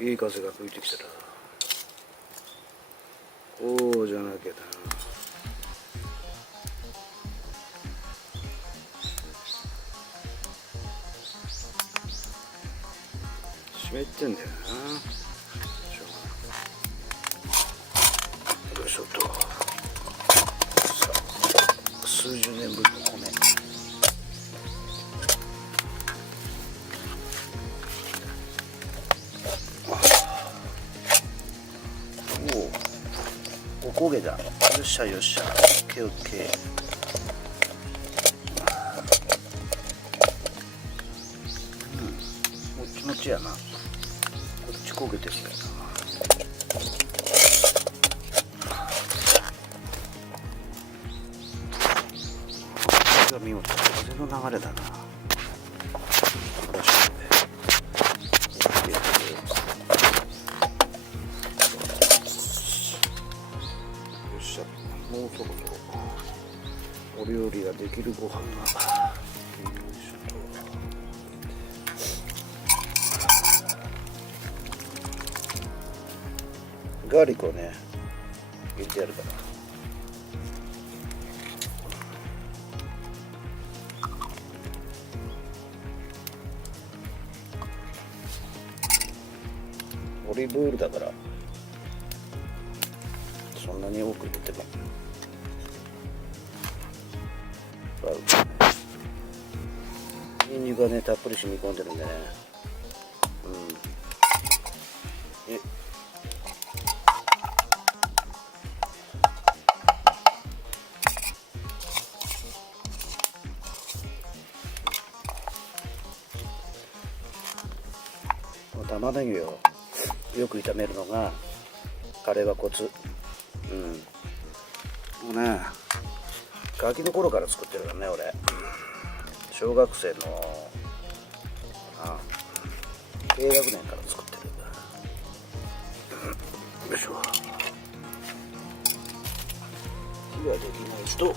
いい風が吹いてきたな。こうじゃなきゃだな。湿ってんだよな。よいしょと。さあ、数十年分の米。おこげだ。よっしゃよっしゃ。オッケーオッケー。もちもちやな。こっち焦げてるやな。これが見事。風の流れだな。もうそろそろお料理ができるご飯がガーリックをね入れてやるからオリーブオイルだからそんなに多く入れてもニンニクがねたっぷり染み込んでるんでね、玉ねぎをよく炒めるのがカレーはコツ。もうねガキの頃から作ってるからね俺。小学生の低学年から作ってる。よいしょ。火ができないとやるん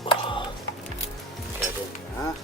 だな。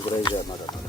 れぐらいじゃまだまだ。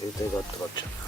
携帯があったかっちゃうな。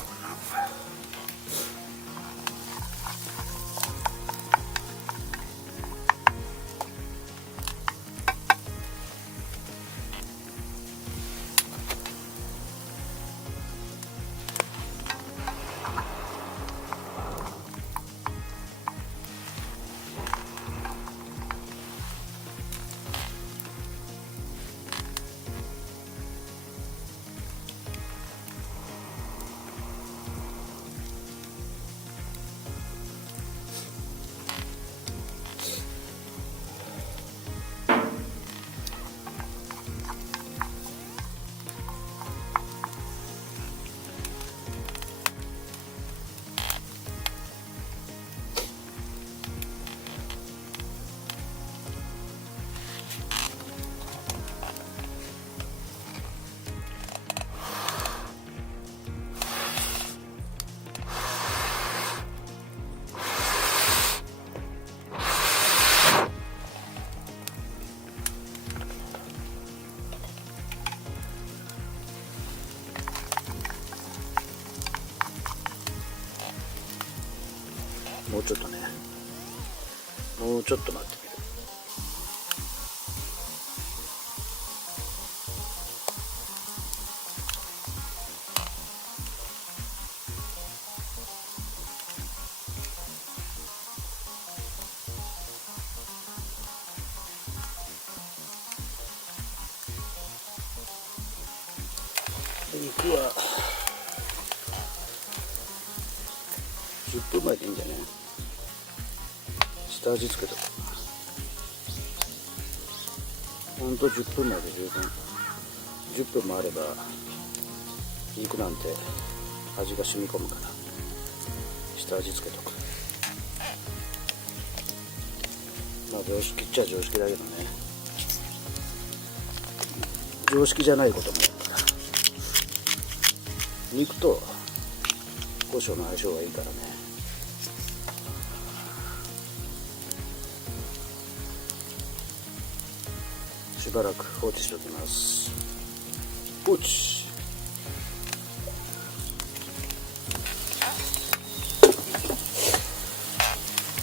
もうちょっとね、もうちょっと待ってみる。肉は10分前でいいんじゃね。下味つけとく。ほんと10分前で十分。10分もあれば肉なんて味が染み込むから下味つけとく。まあ常識っちゃ常識だけどね、常識じゃないこともあるから。肉と胡椒の相性がいいからね。しばらく放置しておきます。放置。よ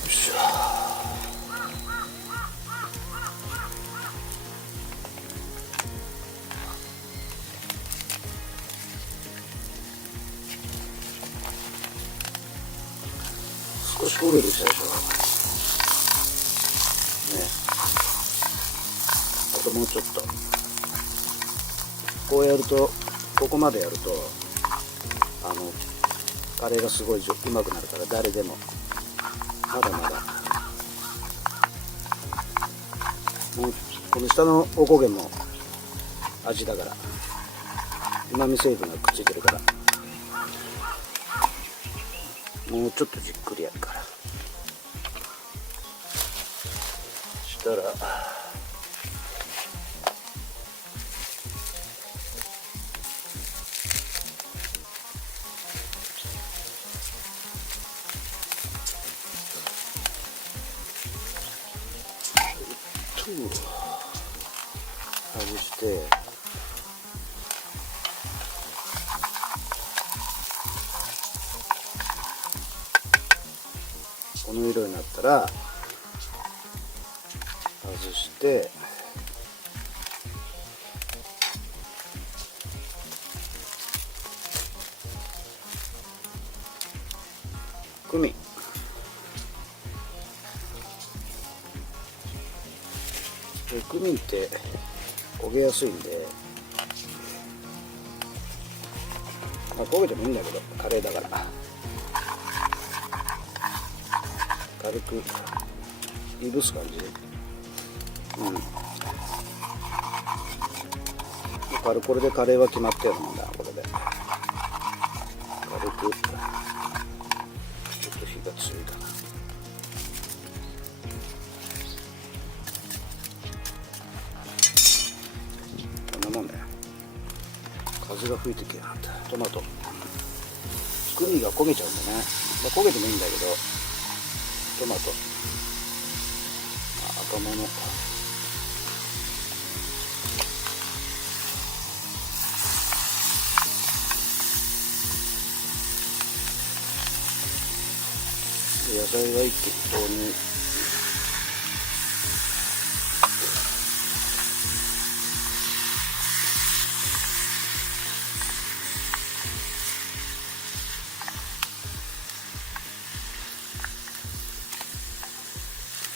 いしょ。少し焦げてきたでしょね。あともうちょっと。こうやると、ここまでやるとカレーがすごいうまくなるから、誰でもまだまだ。もうこの下のおこげも味だから、うまみ成分がくっついてるから、もうちょっとじっくりやるから。したら外して、この色になったら外して、でクミンって焦げやすいんで、まあ、焦げてもいいんだけど、カレーだから軽くいぶす感じ。これでカレーは決まったようなもんだ。これで軽くちょっと火が強いかな。こんなもんだよ。風が吹いてきやがった。トマトクミンが焦げちゃうんだね。焦げてもいいんだけど、トマト赤物野菜は一気に投入。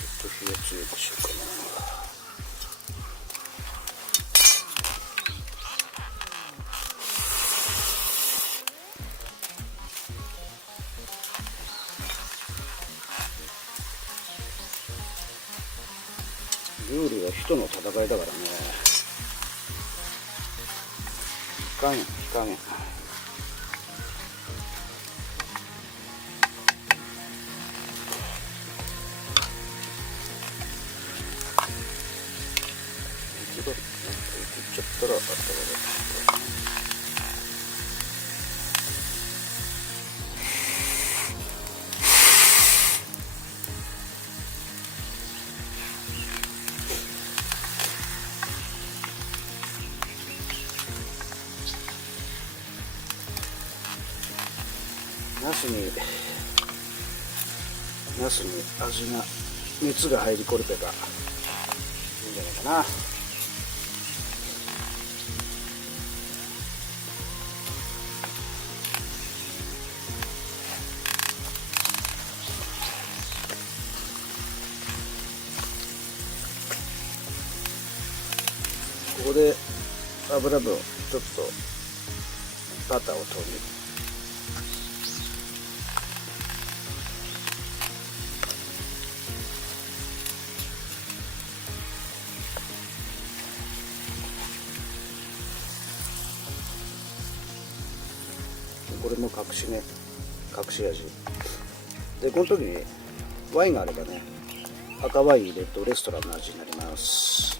ちょっと火を強くしようかな。料理は人の戦いだからね。火加減。一度切っちゃったらあったかい。ナスに味が熱が入りこれてかいいんじゃないかな。ここで油分ちょっとバターを投入。これも隠し味で、この時にワインがあればね、赤ワイン入れるとレストランの味になります。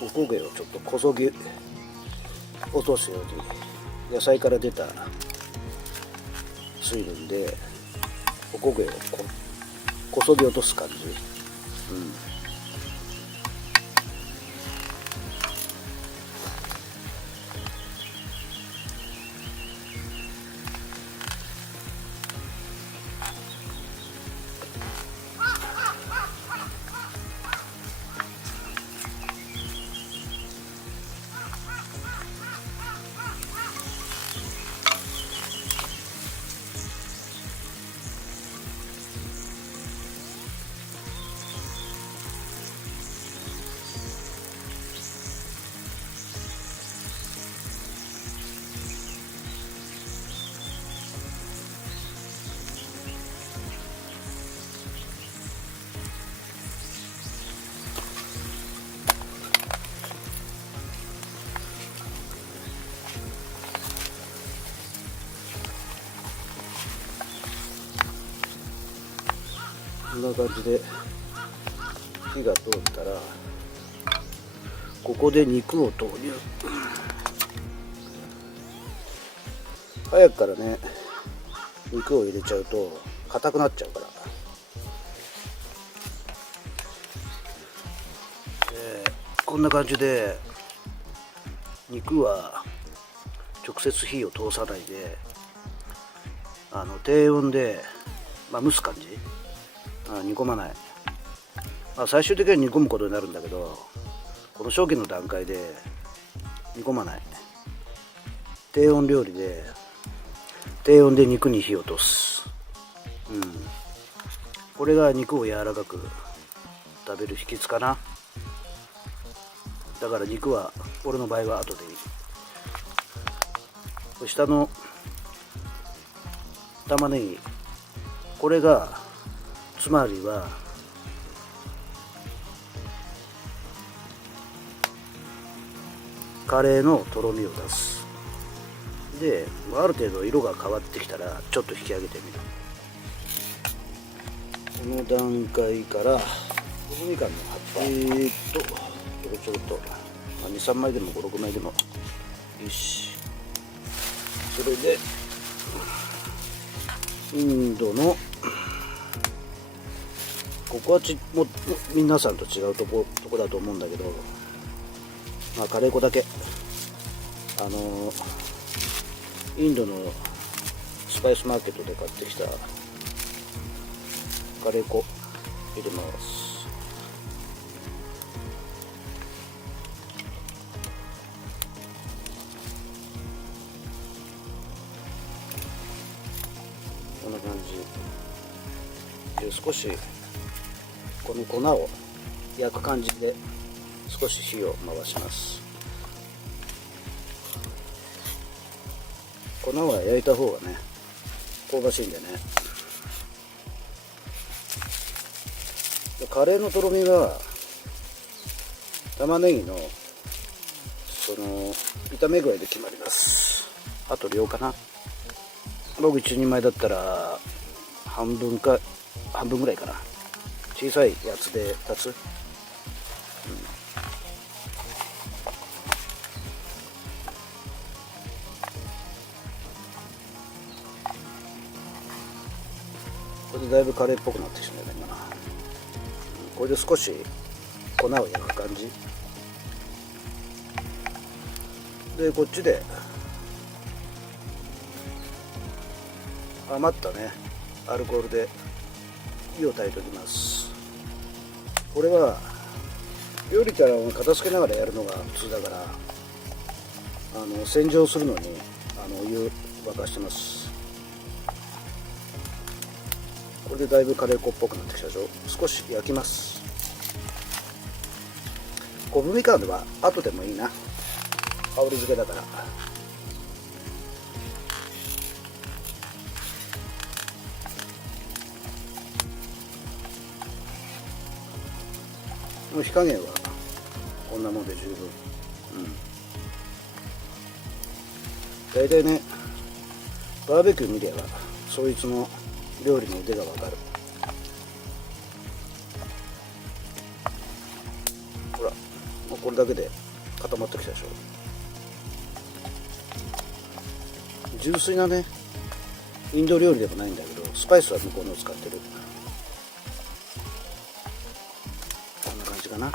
お焦げをちょっとこそぎ落とすように、野菜から出た水分でお焦げをこそぎ落とす感じ。こんな感じで火が通ったら、ここで肉を投入。早くからね、肉を入れちゃうと硬くなっちゃうから、こんな感じで肉は直接火を通さないで低温で、蒸す感じ、煮込まない、最終的には煮込むことになるんだけど、この初期の段階で煮込まない、低温料理で低温で肉に火を通す、これが肉を柔らかく食べる秘訣かな。だから肉は俺の場合は後でいい。下の玉ねぎ、これがつまりはカレーのとろみを出す。である程度色が変わってきたらちょっと引き上げてみる。この段階からみかんの葉っぱちょろちょろと、23枚でも56枚でもよし。それでインドのここは皆さんと違うとこだと思うんだけど、カレー粉だけインドのスパイスマーケットで買ってきたカレー粉入れます。こんな感じで少しこの粉を焼く感じで少し火を回します。粉は焼いた方がね香ばしいんでね。カレーのとろみは玉ねぎのその炒め具合で決まります。あと量かな。僕1人前だったら半分ぐらいかな。小さいやつで2つ、これでだいぶカレーっぽくなってきたんだよね今。これで少し粉を焼く感じで、こっちで余ったねアルコールで火を焚いておきます。これは料理から片付けながらやるのが普通だから、洗浄するのにお湯沸かしてます。これでだいぶカレー粉っぽくなってきたでしょ。少し焼きます。昆布みかんは後でもいいな、香り付けだから。もう火加減はこんなもんで十分。大体ねバーベキュー見ればそいつの料理の腕がわかる。ほらもうこれだけで固まってきたでしょ。純粋なねインド料理でもないんだけど、スパイスは向こうのを使ってる。こんな感じかな。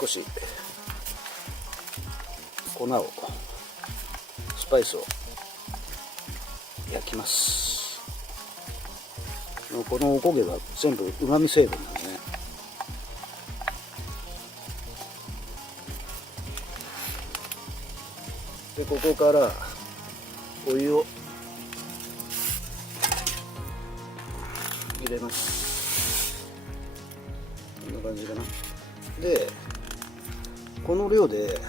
少し粉をスパイスを焼きます。このおこげは全部うまみ成分なんでね。でここからお湯を入れます。こんな感じかな。でこの量で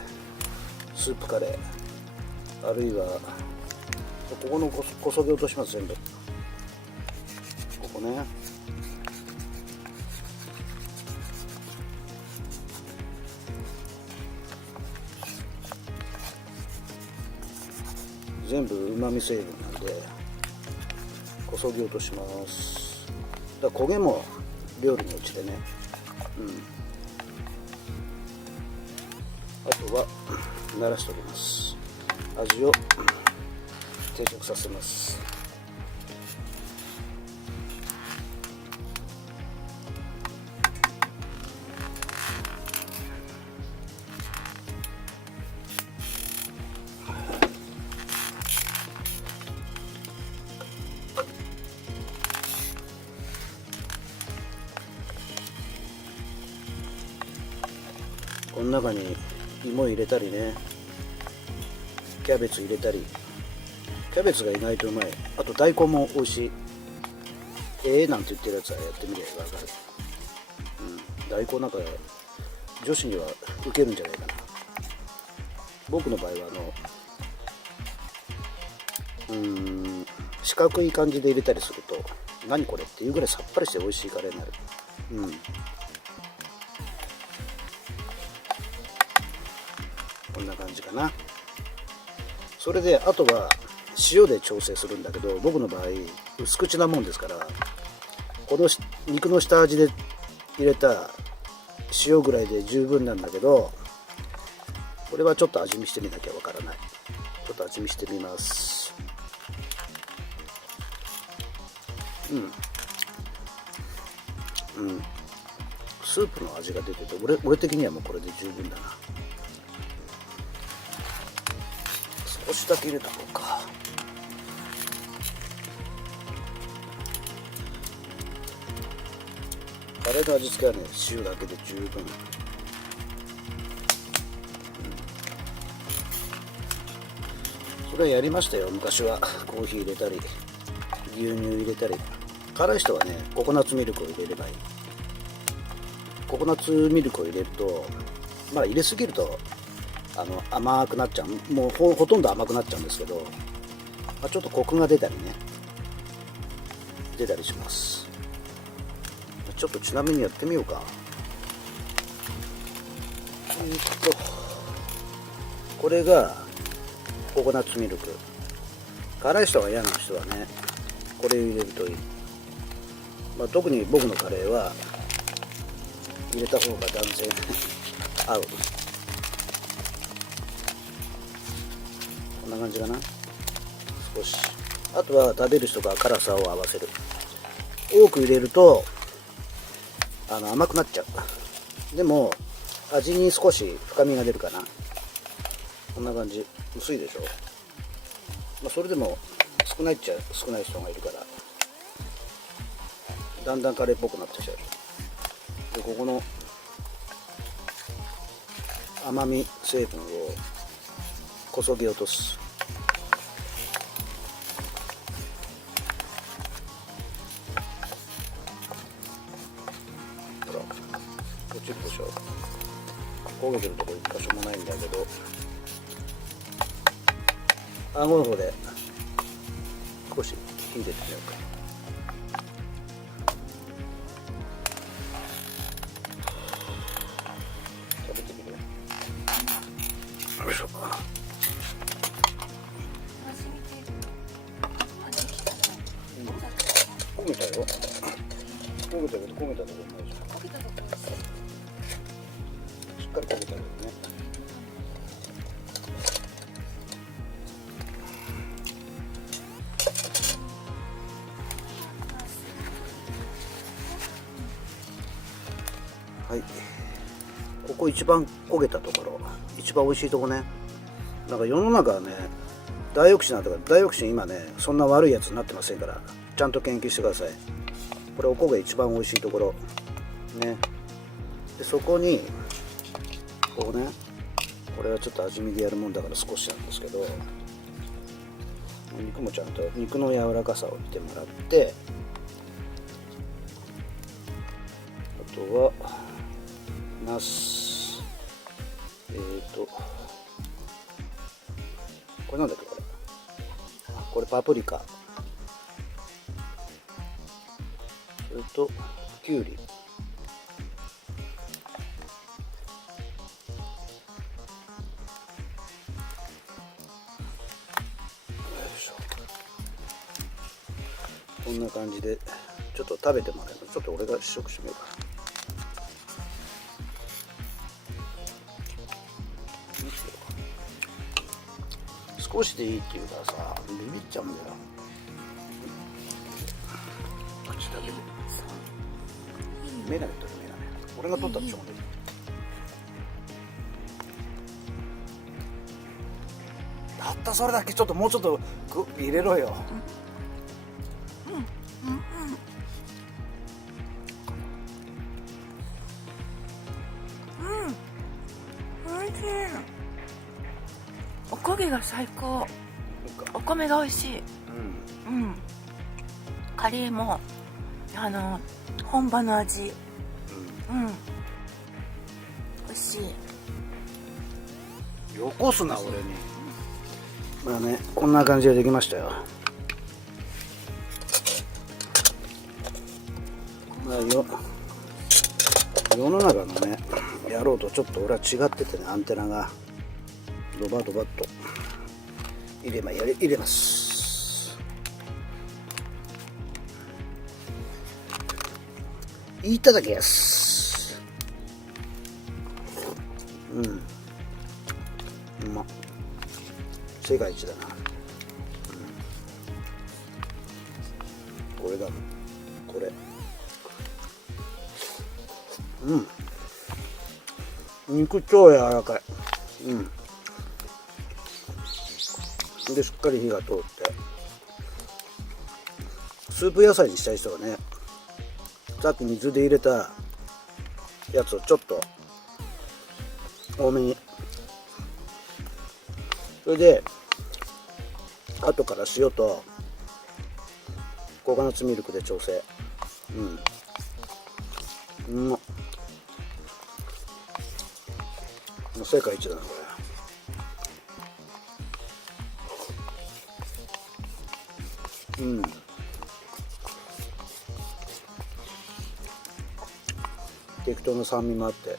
スープカレー、あるいはここのこそげ落とします。全部ここね。全部うまみ成分なんでこそぎ落とします。だから焦げも料理のうちでね、あとは慣らしておきます。味を定着させます。この中に芋入れたりね、キャベツ入れたり、キャベツが意外とうまい。あと大根も美味しい。なんて言ってるやつはやってみれば分かる。大根なんか女子にはウケるんじゃないかな。僕の場合は四角い感じで入れたりすると、何これっていうぐらいさっぱりして美味しいカレーになる。こんな感じかな。それであとは塩で調整するんだけど、僕の場合薄口なもんですから、この肉の下味で入れた塩ぐらいで十分なんだけど、これはちょっと味見してみなきゃわからない。ちょっと味見してみます。スープの味が出てて、俺的にはもうこれで十分だな。少しだけ入れた方か。カレーの味付けはね、塩だけで十分。それはやりましたよ、昔は。コーヒー入れたり牛乳入れたり。辛い人はね、ココナッツミルクを入れればいい。ココナッツミルクを入れると、入れすぎると甘くなっちゃう。もう ほとんど甘くなっちゃうんですけど、ちょっとコクが出たりします。ちょっとちなみにやってみようか。これがココナッツミルク。辛い人が嫌な人はね、これを入れるといい。特に僕のカレーは入れた方が断然合う。こんな感じかな。少し。あとは食べる人が辛さを合わせる。多く入れると甘くなっちゃう。でも味に少し深みが出るかな。こんな感じ。薄いでしょ。それでも少ないっちゃ少ない人がいるから、だんだんカレーっぽくなってきちゃう。でここの甘み成分をこそぎ落とす。ほら落ちるでしょ。焦げてるとこ一箇所もないんだけど、顎の方で少し火入れてみようか。食べてみる。よいしょ。焦げたよ。焦げたけど焦げたところないじゃん。しっかり焦げたけどね。はい、ここ一番焦げたところ、一番美味しいとこね。なんか世の中はね、ダイオキシンなんとか、ダイオキシン今ね、そんな悪いやつになってませんから、ちゃんと研究してください。これお焦げ一番美味しいところね。でそこにこうね、これはちょっと味見でやるもんだから少しなんですけど、肉もちゃんと肉の柔らかさを見てもらって、あとはナス、これなんだっけ、これパプリカ、それときゅうり、こんな感じでちょっと食べてもらえる。ちょっと俺が試食してみようかな。少しでいいっていうからさ、ビビっちゃうんだよ。口だけでメガネ取る、メガネ。俺が取ったらちょうどいい。たったそれだけちょっともうちょっと入れろよ。おいしい。おこげが最高。お米が美味しい。カレーも本場の味。美味しい。よこすな俺に。まあね、こんな感じでできましたよ。まあ世の中のね野郎とちょっと俺は違っててね、アンテナがドバドバっと入れます。いただきます。うまっ。世界一だな。これだ、これ。肉超柔らかい。でしっかり火が通って、スープ野菜にしたい人はね、さっき水で入れたやつをちょっと多めに、それで後から塩とココナッツミルクで調整。もう世界一だなこれ。適当な酸味もあって、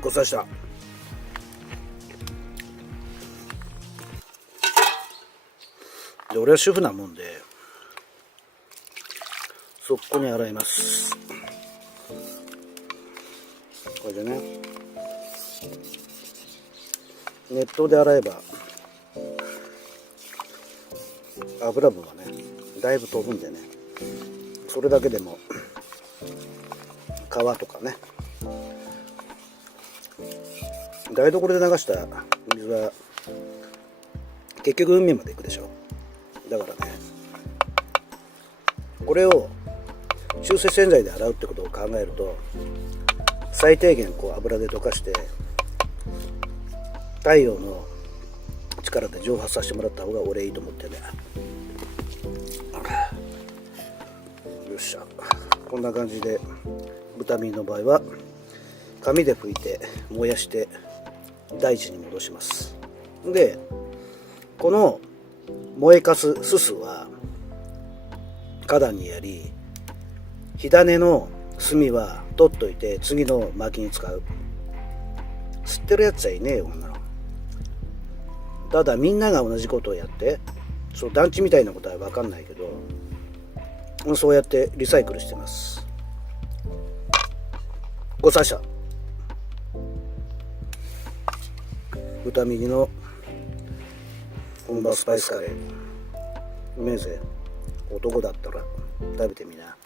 ごちそうさまでした。で俺は主婦なもんでそこに洗います。これでね、熱湯で洗えば油分がねだいぶ飛ぶんでね、それだけでも皮とかね、台所で流した水は結局海まで行くでしょ。だからね、これを中性洗剤で洗うってことを考えると、最低限こう油で溶かして太陽の力で蒸発させてもらった方が俺いいと思ってね。よっしゃ、こんな感じで豚ミンの場合は紙で拭いて燃やして大地に戻します。でこの燃えかすすすは花壇にやり、火種の炭は取っといて次の薪に使う。吸ってるやつはいねえよこんなの。ただみんなが同じことをやって、そう団地みたいなことは分かんないけど、そうやってリサイクルしてます。ごちそうさま。豚右の本場スパイスカレーうめえぜ。男だったら食べてみな。